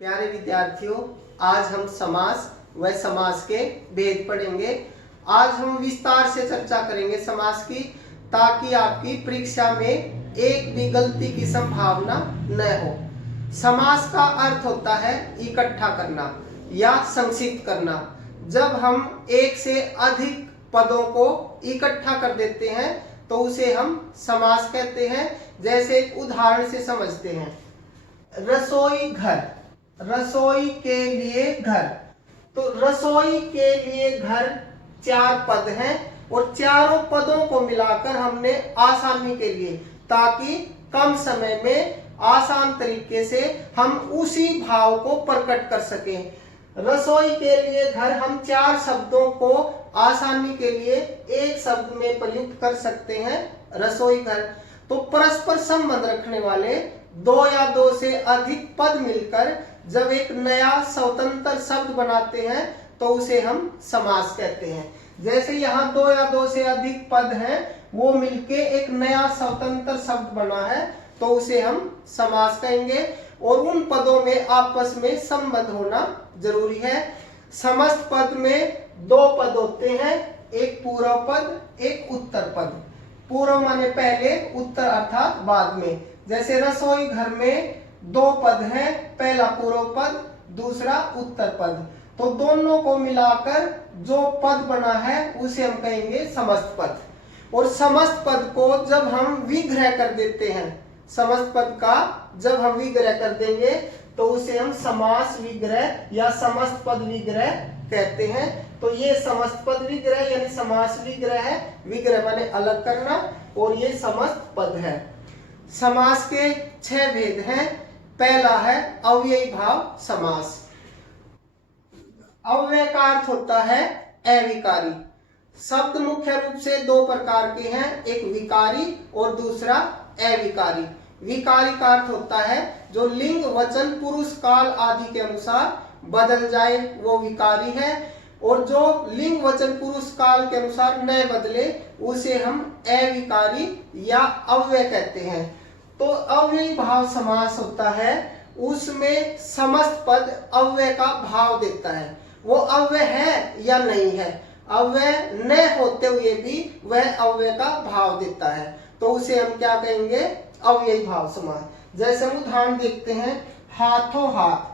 प्यारे विद्यार्थियों, आज हम समास व समास के भेद पढ़ेंगे। आज हम विस्तार से चर्चा करेंगे समास की, ताकि आपकी परीक्षा में एक भी गलती की संभावना न हो। समास का अर्थ होता है इकट्ठा करना या संक्षिप्त करना। जब हम एक से अधिक पदों को इकट्ठा कर देते हैं तो उसे हम समास कहते हैं। जैसे एक उदाहरण से समझते हैं, रसोई घर, रसोई के लिए घर। तो रसोई के लिए घर 4 पद हैं और चारों पदों को मिलाकर हमने आसानी के लिए, ताकि कम समय में आसान तरीके से हम उसी भाव को प्रकट कर सकें। रसोई के लिए घर हम 4 शब्दों को आसानी के लिए एक शब्द में प्रयुक्त कर सकते हैं, रसोई घर। तो परस्पर संबंध रखने वाले 2 या 2 से अधिक पद मिलकर जब एक नया स्वतंत्र शब्द बनाते हैं तो उसे हम समास कहते हैं। जैसे यहाँ 2 या 2 से अधिक पद हैं, वो मिलके एक नया स्वतंत्र शब्द बना है तो उसे हम समास कहेंगे। और उन पदों में आपस में संबंध होना जरूरी है। समस्त पद में 2 पद होते हैं, एक पूर्व पद, एक उत्तर पद। पूर्व माने पहले, उत्तर अर्थात बाद में। जैसे रसोई घर में 2 पद हैं, पहला पूर्व पद, दूसरा उत्तर पद। तो दोनों को मिलाकर जो पद बना है उसे हम कहेंगे समस्त पद। और समस्त पद को जब हम विग्रह कर देते हैं, समस्त पद का जब हम विग्रह कर देंगे तो उसे हम समास विग्रह या समस्त पद विग्रह कहते हैं। तो ये समस्त पद विग्रह यानी समास विग्रह है। विग्रह माने अलग करना, और ये समस्त पद है। समास के 6 भेद हैं। पहला है अव्ययी भाव समास। अव्यय का अर्थ होता है अविकारी। शब्द मुख्य रूप से 2 प्रकार के हैं, एक विकारी और दूसरा अविकारी। विकारी का अर्थ होता है जो लिंग, वचन, पुरुष, काल आदि के अनुसार बदल जाए, वो विकारी है। और जो लिंग, वचन, पुरुष, काल के अनुसार न बदले उसे हम अविकारी या अव्यय कहते हैं। तो अव्ययी भाव समास होता है, उसमें समस्त पद अव्यय का भाव देता है। वो अव्यय है या नहीं है, अव्यय न होते हुए भी वह अव्यय का भाव देता है, तो उसे हम क्या कहेंगे, अव्ययी भाव समास। जैसे हम उदाहरण देखते हैं, हाथों हाथ।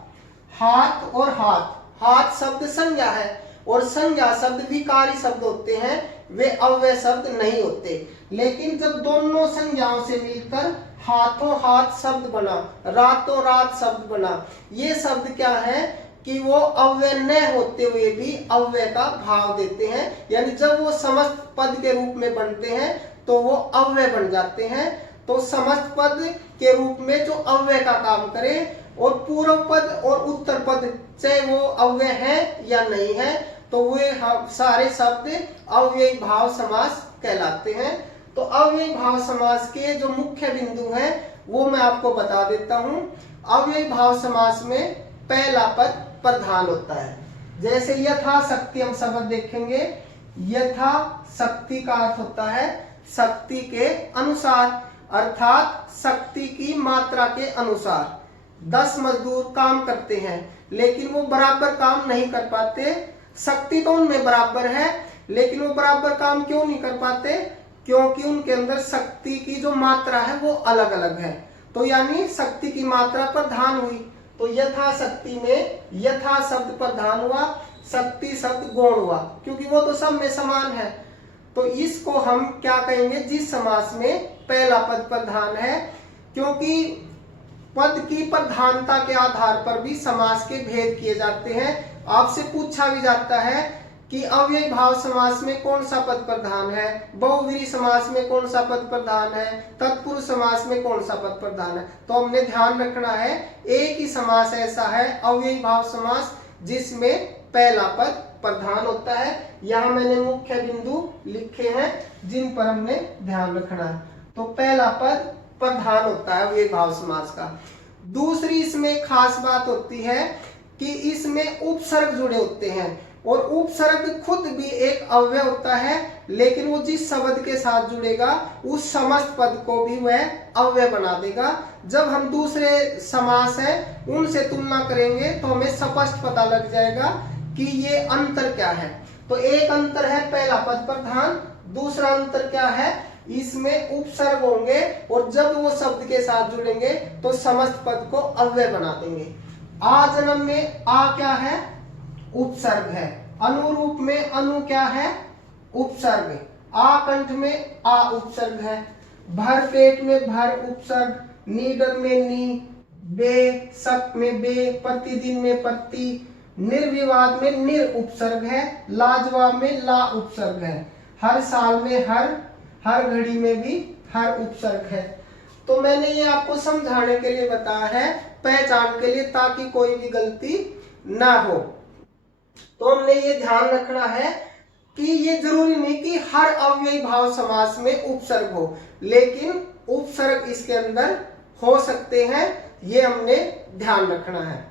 हाथ और हाथ, हाथ शब्द संज्ञा है और संज्ञा शब्द विकारी शब्द होते हैं, वे अव्यय शब्द नहीं होते। लेकिन जब दोनों संज्ञाओं से मिलकर हाथों हाथ शब्द बना, रातों रात शब्द बना, ये शब्द क्या है कि वो अव्यय न होते हुए भी अव्यय का भाव देते हैं। यानी जब वो समस्त पद के रूप में बनते हैं तो वो अव्यय बन जाते हैं। तो समस्त पद के रूप में जो अव्यय का काम करे, और पूर्व पद और उत्तर पद चाहे वो अव्यय है या नहीं है, तो वे सारे शब्द अव्ययी भाव समास कहलाते हैं। तो अव्ययी भाव समास के जो मुख्य बिंदु हैं वो मैं आपको बता देता हूं। अव्ययी भाव समास में पहला पद प्रधान होता है। जैसे यथाशक्ति हम शब्द देखेंगे, यथाशक्ति का अर्थ होता है शक्ति के अनुसार, अर्थात शक्ति की मात्रा के अनुसार। 10 मजदूर काम करते हैं लेकिन वो बराबर काम नहीं कर पाते। शक्ति तो उनमें बराबर है लेकिन वो बराबर काम क्यों नहीं कर पाते, क्योंकि उनके अंदर शक्ति की जो मात्रा है वो अलग अलग है। तो यानी शक्ति की मात्रा प्रधान हुई। तो यथाशक्ति में यथा शब्द प्रधान हुआ, शक्ति शब्द गौण हुआ, क्योंकि वो तो सब में समान है। तो इसको हम क्या कहेंगे, जिस समास में पहला पद प्रधान है। क्योंकि पद की प्रधानता के आधार पर भी समास के भेद किए जाते हैं। आपसे पूछा भी जाता है कि अव्ययी भाव समास में कौन सा पद प्रधान है, बहुव्रीहि समास में कौन सा पद प्रधान है, तत्पुरुष समास में कौन सा पद प्रधान है। तो हमने ध्यान रखना है, एक ही समास ऐसा है अव्ययी भाव समास जिसमें पहला पद प्रधान होता है। यहाँ मैंने मुख्य बिंदु लिखे हैं जिन पर हमने ध्यान रखना है। तो पहला पद प्रधान होता है अव्ययी भाव समास का। दूसरी इसमें खास बात होती है कि इसमें उपसर्ग जुड़े होते हैं, और उपसर्ग खुद भी एक अव्यय होता है, लेकिन वो जिस शब्द के साथ जुड़ेगा उस समस्त पद को भी वह अव्यय बना देगा। जब हम दूसरे समास है उनसे तुलना करेंगे तो हमें स्पष्ट पता लग जाएगा कि ये अंतर क्या है। तो एक अंतर है पहला पद प्रधान, दूसरा अंतर क्या है, इसमें उपसर्ग होंगे और जब वो शब्द के साथ जुड़ेंगे तो समस्त पद को अव्यय बना देंगे। आ जन्म में आ क्या है, उपसर्ग है। अनुरूप में अनु क्या है, उपसर्ग। आकंठ में आ उपसर्ग है। भर पेट में भर उपसर्ग। नीडर में नी, बे सक में बे, प्रतिदिन में प्रति, निर्विवाद में निर उपसर्ग है। लाजवाब में ला उपसर्ग है। हर साल में हर घड़ी में भी हर उपसर्ग है। तो मैंने ये आपको समझाने के लिए बताया है, पहचान के लिए, ताकि कोई भी गलती ना हो। तो हमने ये ध्यान रखना है कि ये जरूरी नहीं कि हर अव्ययी भाव समास में उपसर्ग हो, लेकिन उपसर्ग इसके अंदर हो सकते हैं, ये हमने ध्यान रखना है।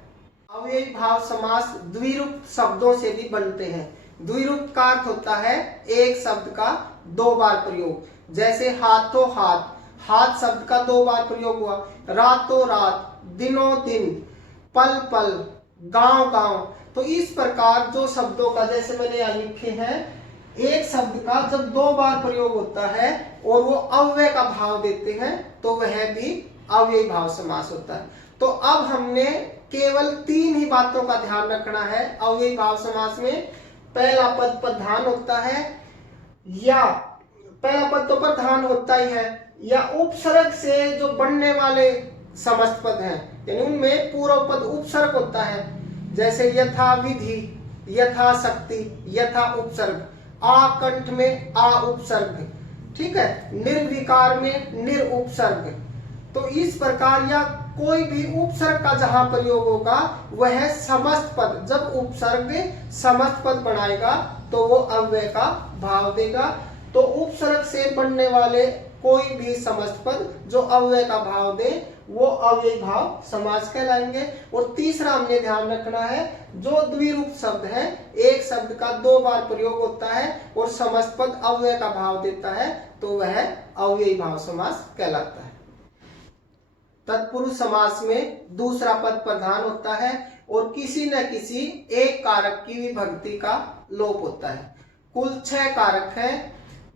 अव्ययी भाव समास द्विरूप शब्दों से भी बनते हैं। द्विरूप का अर्थ होता है एक शब्द का दो बार प्रयोग। जैसे हाथों हाथ, हाथ शब्द का दो बार प्रयोग हुआ। रातों रात, दिनों दिन, पल पल, गांव गांव। तो इस प्रकार जो शब्दों का, जैसे मैंने यहाँ लिखे हैं, एक शब्द का जब दो बार प्रयोग होता है और वो अव्यय का भाव देते हैं तो वह भी अव्ययी भाव समास होता है। तो अब हमने केवल 3 ही बातों का ध्यान रखना है अव्ययी भाव समास में। पहला पद प्रधान होता है, या पहला पद तो प्रधान होता ही है, या उपसर्ग से जो बनने वाले समस्त पद हैं, यानी उनमें पूर्व पद उपसर्ग होता है। जैसे यथा विधि, यथा शक्ति, यथा उपसर्ग। आकंठ में आ उपसर्ग, ठीक है। निर्विकार में निर उपसर्ग। तो इस प्रकार या कोई भी उपसर्ग का जहां प्रयोग होगा वह समस्त पद, जब उपसर्ग समस्त पद बनाएगा तो वो अव्यय का भाव देगा। तो उपसर्ग से बनने वाले कोई भी समस्त पद जो अव्यय का भाव दे वो अव्ययी भाव समास कहलाएंगे। और तीसरा हमने ध्यान रखना है, जो द्विरूप शब्द है, एक शब्द का दो बार प्रयोग होता है और समस्त पद अव्यय का भाव देता है तो वह अव्ययी भाव समास कहलाता है। तत्पुरुष समास में दूसरा पद प्रधान होता है और किसी न किसी एक कारक की विभक्ति का लोप होता है। कुल 6 कारक हैं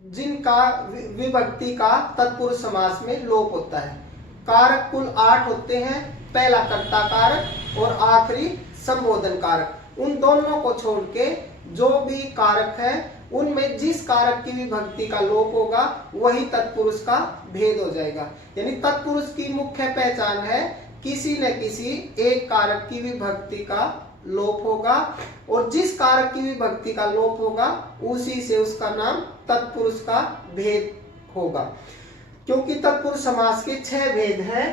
जिनका विभक्ति का तत्पुरुष समास में लोप होता है। कारक कुल 8 होते हैं। पहला कर्ता कारक और आखिरी संबोधन कारक। उन दोनों को छोड़ के जो भी कारक है उनमें जिस कारक की विभक्ति का लोप होगा वही तत्पुरुष का भेद हो जाएगा। यानी तत्पुरुष की मुख्य पहचान है किसी न किसी एक कारक की विभक्ति का लोप होगा और जिस कारक की विभक्ति का लोप होगा उसी से उसका नाम तत्पुरुष का भेद होगा। क्योंकि तत्पुरुष समास के 6 भेद हैं,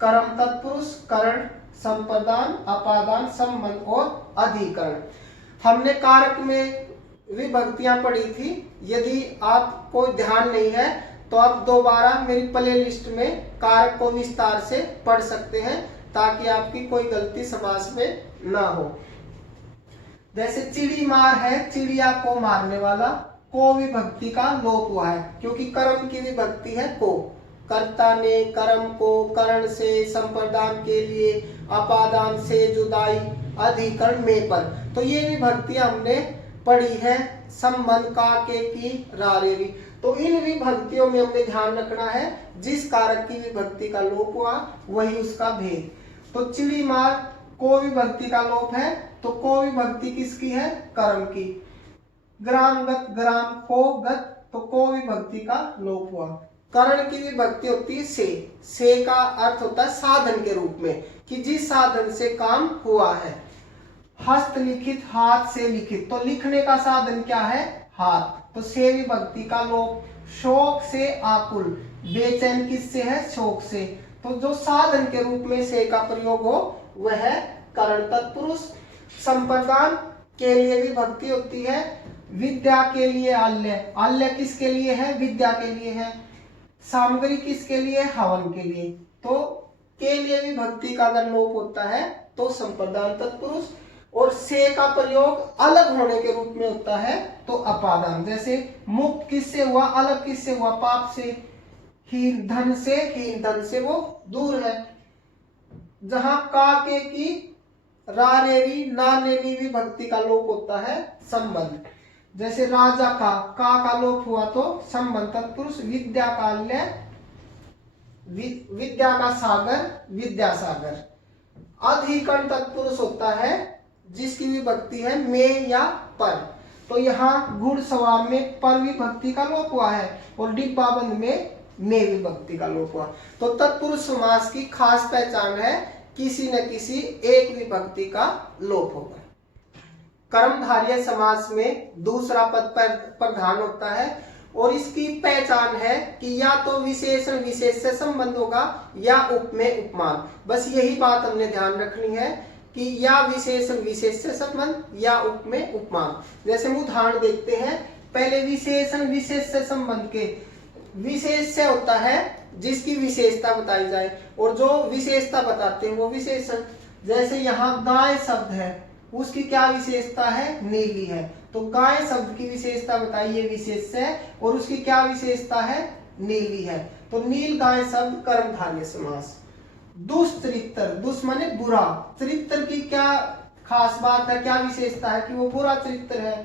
कर्म तत्पुरुष, करण, संप्रदान, अपादान, संबंध और अधिकरण। हमने कारक में विभक्तियां पढ़ी थी। यदि आपको ध्यान नहीं है तो आप दोबारा मेरी प्ले लिस्ट में कारक को विस्तार से पढ़ सकते हैं ताकि आपकी कोई गलती समास में ना हो। जैसे चिड़ी मार है, चिड़िया को मारने वाला, को विभक्ति का लोप हुआ है क्योंकि कर्म की विभक्ति है को। कर्ता ने कर्म को, करण से, संप्रदान के लिए, अपादान से, जुदाई, अधिकरण में पर। तो ये विभक्तियां हमने पढ़ी है। संबंध का, के, की, रारेरी। तो इन विभक्तियों में हमने ध्यान रखना है जिस कारक की विभक्ति का लोप हुआ वही उसका भेद। तो चिड़ी मार को विभक्ति का लोप है तो को विभक्ति किसकी है, कर्म की। ग्रामगत, ग्राम को गत, तो को विभक्ति का लोप हुआ। करण की विभक्ति होती है से का अर्थ होता है साधन के रूप में कि जिस साधन से काम हुआ है। हस्तलिखित, हाथ से लिखित, तो लिखने का साधन क्या है, हाथ, तो से विभक्ति का लोप। शोक से आकुल, बेचैन किससे है, शोक से, तो जो साधन के रूप में से का प्रयोग हो वह करण तत्पुरुष। संप्रदान के लिए विभक्ति होती है, विद्या के लिए आल्य, आल्य किसके लिए है, विद्या के लिए है। सामग्री किसके लिए, हवन के लिए। तो के लिए विभक्ति का अगर लोप होता है तो संप्रदान तत्पुरुष। और से का प्रयोग अलग होने के रूप में होता है तो अपादान। जैसे मुक्त किससे हुआ, अलग किससे हुआ, पाप से। हीन धन से, हीन धन से वो दूर है। जहां का के की रा रे री ना ने नी विभक्ति का लोप होता है संबंध। जैसे राजा का लोप हुआ तो संबंध तत्पुरुष। विद्या काल्य, विद्या का सागर, विद्यासागर। अधिकरण तत्पुरुष होता है जिसकी विभक्ति है में या पर। तो यहाँ गुण सवार में पर विभक्ति का लोप हुआ है और डिब्बाबंद में विभक्ति का लोप हुआ। तो तत्पुरुष समास की खास पहचान है किसी न किसी एक विभक्ति का लोप होगा। कर्मधारय समास में दूसरा पद प्रधान होता है और इसकी पहचान है कि या तो विशेषण विशेष से संबंध होगा या उपमेय उपमान। बस यही बात हमने ध्यान रखनी है कि या विशेषण विशेष से संबंध या उपमेय उपमान। जैसे हम उदाहरण देखते हैं, पहले विशेषण विशेष से संबंध के विशेष से होता है जिसकी विशेषता बताई जाए और जो विशेषता बताते हैं वो विशेषण। जैसे यहाँ गाय शब्द है, उसकी क्या विशेषता है, नीली है। तो गाय शब्द की विशेषता बताइए विशेष है और उसकी क्या विशेषता है, नीली है। तो नील गाय शब्द कर्मधारय समास। दुष्चरित्र, दुष् माने बुरा, चरित्र की क्या खास बात है, क्या विशेषता है कि वो बुरा चरित्र है।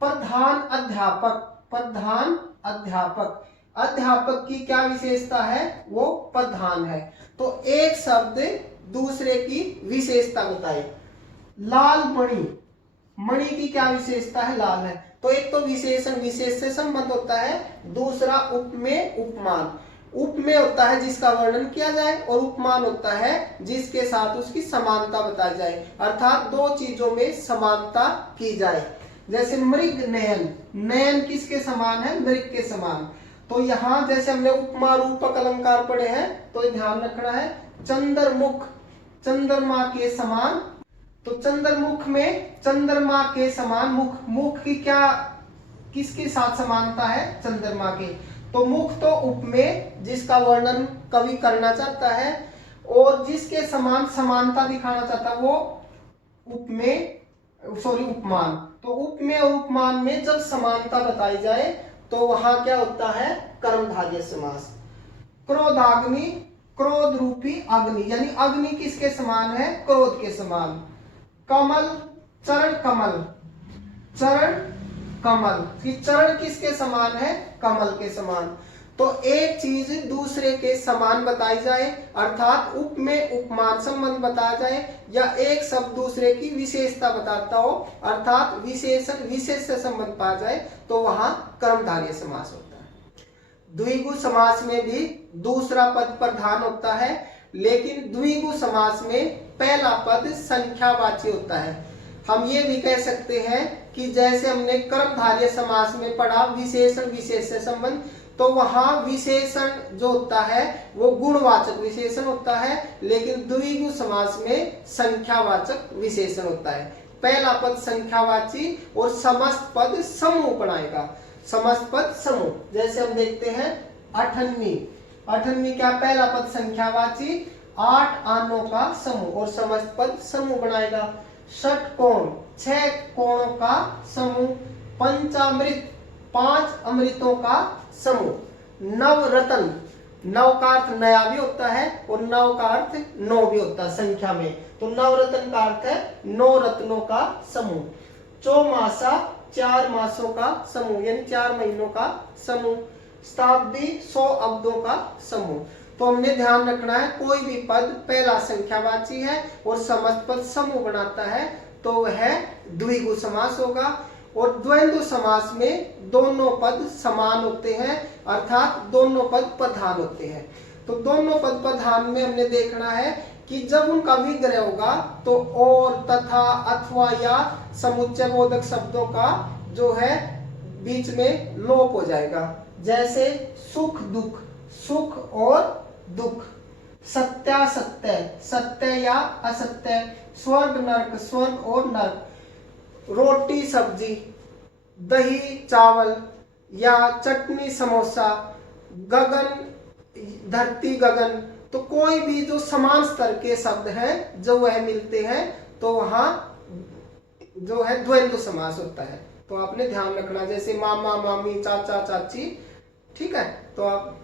प्रधान अध्यापक, प्रधान अध्यापक, अध्यापक की क्या विशेषता है, वो प्रधान है। तो एक शब्द दूसरे की विशेषता बताए। लाल मणि, मणि की क्या विशेषता है, लाल है। तो एक तो विशेषण विशेष से संबंध होता है, दूसरा उपमेय उपमान। उपमेय होता है जिसका वर्णन किया जाए और उपमान होता है जिसके साथ उसकी समानता बताई जाए, अर्थात दो चीजों में समानता की जाए। जैसे मृग नयन, नयन किसके समान है, मृग के समान। तो यहाँ जैसे हमने उपमा रूपक अलंकार पढ़े हैं तो ध्यान रखना है। चंद्रमुख, चंद्रमा के समान। तो चंद्रमुख में चंद्रमा के समान मुख, मुख की क्या किसके साथ समानता है, चंद्रमा के। तो मुख तो उपमेय जिसका वर्णन कवि करना चाहता है और जिसके समान समानता दिखाना चाहता है वो उपमेय उपमान। तो उपमेय और उपमान में जब समानता बताई जाए तो वहां क्या होता है, कर्मधारय समास। क्रोधाग्नि, क्रोध रूपी अग्नि, यानी अग्नि किसके समान है, क्रोध के समान। कमल, चरण कमल, चरण कमल, चरण किसके समान है, कमल के समान। तो एक चीज दूसरे के समान बताई जाए अर्थात उपमेय उपमान संबंध बताया जाए, या एक शब्द दूसरे की विशेषता बताता हो अर्थात विशेषण विशेष से संबंध पाया जाए तो वहां कर्मधारय समास होता है। द्विगु समास में भी दूसरा पद प्रधान होता है, लेकिन द्विगु समास में पहला पद संख्यावाची होता है। हम ये भी कह सकते हैं कि जैसे हमने कर्मधारय समास में पढ़ा विशेषण विशेष से संबंध, तो वहां विशेषण जो होता है वो गुणवाचक विशेषण होता है, लेकिन द्विगु समास में संख्यावाचक विशेषण होता है। पहला पद संख्यावाची और समस्त पद समूह बनाएगा, समस्त पद समूह। जैसे हम देखते हैं अठन्नी, अठन्नी क्या, पहला पद संख्यावाची, 8 आनों का समूह और समस्त पद समूह बनाएगा। षटकोण, 6 कोणों का समूह। पंचामृत, 5 अमृतों का समूह। नवरत्न, नव का अर्थ नया भी होता है और नव का अर्थ 9 भी होता है संख्या में, तो नवरत्न का अर्थ है 9 रत्नों का समूह। चौमासा, 4 मासों का समूह यानी 4 महीनों का समूह। शताब्दी, 100 अब्दों का समूह। तो हमने ध्यान रखना है कोई भी पद पहला संख्यावाची है और समस्त पद समूह बनाता है तो वह द्विगु समास होगा। और द्वंद्व समास में दोनों पद समान होते हैं अर्थात दोनों पद प्रधान होते हैं। तो दोनों पद प्रधान में हमने देखना है कि जब उनका विग्रह होगा तो और, तथा, अथवा या समुच्चय बोधक शब्दों का जो है बीच में लोप हो जाएगा। जैसे सुख दुख, सुख और दुख। सत्यासत्य, सत्य या असत्य। स्वर्ग नरक, स्वर्ग और नरक। रोटी सब्जी, दही चावल या चटनी समोसा। गगन, धरती गगन। तो कोई भी जो समान स्तर के शब्द हैं जो वह मिलते हैं तो वहां जो है द्वंद्व समास होता है। तो आपने ध्यान रखना, जैसे मामा मामी चाचा चाची, ठीक है। तो आप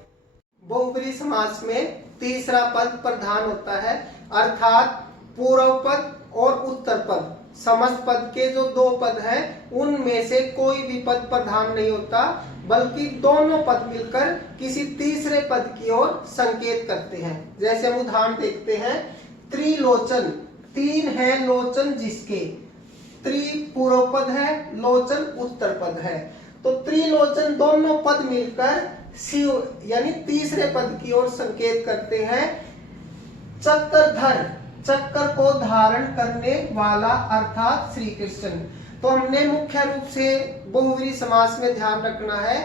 बहुब्रीहि समास में तीसरा पद प्रधान होता है, अर्थात पूर्व पद और उत्तर पद, समस्त पद के जो दो पद हैं उनमें से कोई भी पद प्रधान नहीं होता, बल्कि दोनों पद मिलकर किसी तीसरे पद की ओर संकेत करते हैं। जैसे हम उदाहरण देखते हैं, त्रिलोचन, तीन है लोचन जिसके, त्रि पूर्व पद है, लोचन उत्तर पद है। तो त्रिलोचन दोनों पद मिलकर शिव यानी तीसरे पद की ओर संकेत करते हैं। चक्रधर, चक्र को धारण करने वाला अर्थात श्री कृष्ण। तो हमने मुख्य रूप से बहुब्रीहि समास में ध्यान रखना है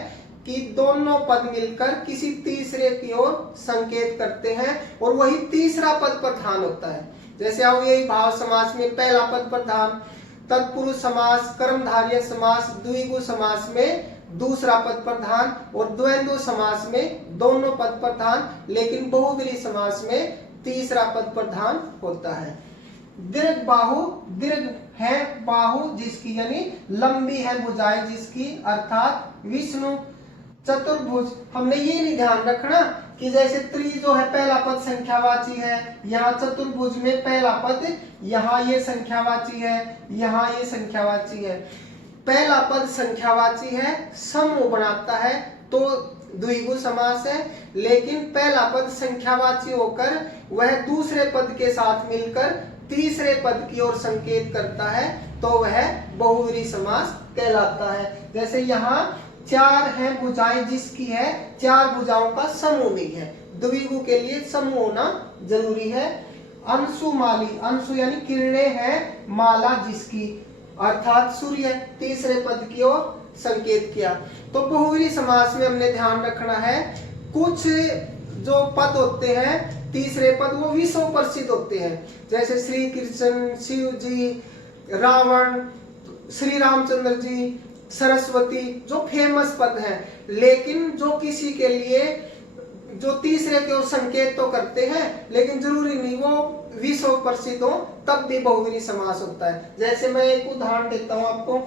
कि दोनों पद मिलकर किसी तीसरे की ओर संकेत करते हैं और वही तीसरा पद प्रधान होता है। जैसे अव्ययी भाव समास में पहला पद प्रधान, तत्पुरुष समास, कर्मधारय समास, द्विगु समास में दूसरा पद प्रधान और द्वंद्व समास में दोनों पद प्रधान, लेकिन बहुब्रीहि समास में तीसरा पद प्रधान होता है। दीर्घ बाहु, दीर्घ है बाहु जिसकी यानी लंबी है भुजाएं जिसकी, अर्थात विष्णु। चतुर्भुज, हमने ये नहीं ध्यान रखना कि जैसे त्रि जो है पहला पद संख्यावाची है, यहाँ चतुर्भुज में पहला पद यहाँ ये संख्यावाची है, यहाँ ये संख्यावाची है। पहला पद संख्यावाची है, समूह बनाता है तो द्विगु समास है, लेकिन पहला पद संख्यावाची होकर वह दूसरे पद के साथ मिलकर तीसरे पद की ओर संकेत करता है तो वह बहुब्रीहि समास कहलाता है। जैसे यहाँ चार है भुजाएं जिसकी है, चार भुजाओं का समूह नहीं है, द्विगु के लिए समूह होना जरूरी है। अंशुमाली, अंशु यानी किरणें हैं, माला जिसकी, अर्थात सूर्य, तीसरे पद की ओर संकेत किया। तो बहुब्रीहि समास में हमने ध्यान रखना है, कुछ जो पद होते हैं तीसरे पद वो विश्व प्रसिद्ध होते हैं। जैसे श्री कृष्ण, शिव जी, रावण, श्री रामचंद्र जी, सरस्वती, जो फेमस पद हैं, लेकिन जो किसी के लिए जो तीसरे की ओर संकेत तो करते हैं लेकिन जरूरी नहीं वो विश्व प्रसिद्ध हो, तब भी बहुब्रीहि समास होता है। जैसे मैं एक उदाहरण देता हूँ आपको,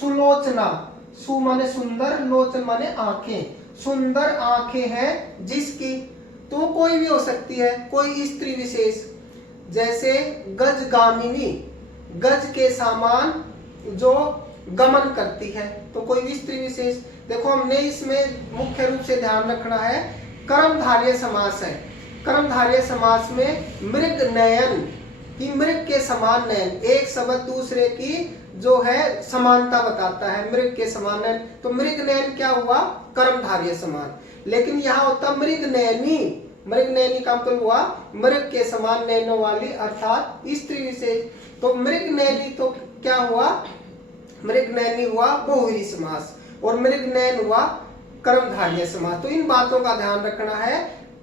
सुलोचना, सु माने सुंदर, लोचन माने आंखें, सुंदर आंखें हैं जिसकी, तो कोई भी हो सकती है, कोई स्त्री विशेष। जैसे गजगामिनी, गज के समान जो गमन करती है, तो कोई भी स्त्री विशेष। देखो हमने इसमें मुख्य रूप से ध्यान रखना है, कर्मधारय समास है। कर्मधारय समास में मृग नयन, कि मृग के समान नयन, एक शब्द दूसरे की जो है समानता बताता है, मृग के समान नयन। तो मृग नयन क्या हुआ, कर्मधारय समान। लेकिन यहाँ होता मृग नयनी, मृग नयनी का मतलब हुआ मृग के समान नयनों वाली, अर्थात स्त्री विशेष। तो मृग नयनी तो क्या हुआ, मृग नयनी हुआ बहुब्रीहि समास और मृग नयन हुआ कर्मधारय समास। तो इन बातों का ध्यान रखना है,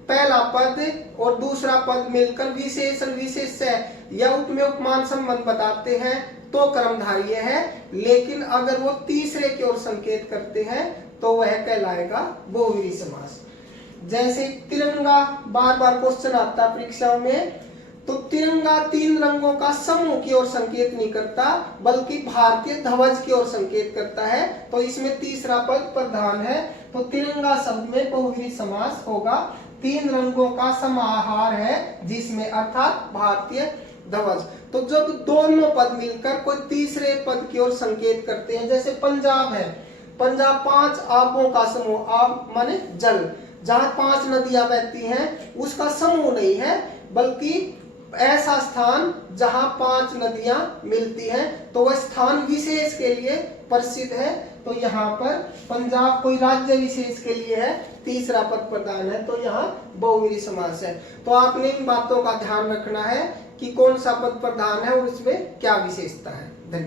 पहला पद और दूसरा पद मिलकर विशेषण विशेष्य या उपमेय उपमान संबंध बताते हैं तो कर्मधारय है, लेकिन अगर वो तीसरे की ओर संकेत करते हैं तो वह कहलाएगा बहुब्रीहि समास। जैसे तिरंगा, बार बार क्वेश्चन आता है परीक्षाओं में, तो तिरंगा तीन रंगों का समूह की ओर संकेत नहीं करता बल्कि भारतीय ध्वज की ओर संकेत करता है, तो इसमें तीसरा पद प्रधान है। तो तिरंगा शब्द में बहुब्रीहि समास होगा, तीन रंगों का समाहार है जिसमें, अर्थात भारतीय ध्वज। तो जब दोनों पद मिलकर कोई तीसरे पद की ओर संकेत करते हैं, जैसे पंजाब है, पंजाब पांच आबों का समूह, आब माने जल, जहां पांच नदियां बहती हैं उसका समूह नहीं है बल्कि ऐसा स्थान जहां पांच नदियां मिलती हैं, तो वह स्थान विशेष के लिए प्रसिद्ध है। तो यहाँ पर पंजाब कोई राज्य विशेष के लिए है, तीसरा पद प्रधान है, तो यहाँ बहुब्रीहि समास है। तो आपने इन बातों का ध्यान रखना है कि कौन सा पद प्रधान है और उसमें क्या विशेषता है। धन्यवाद।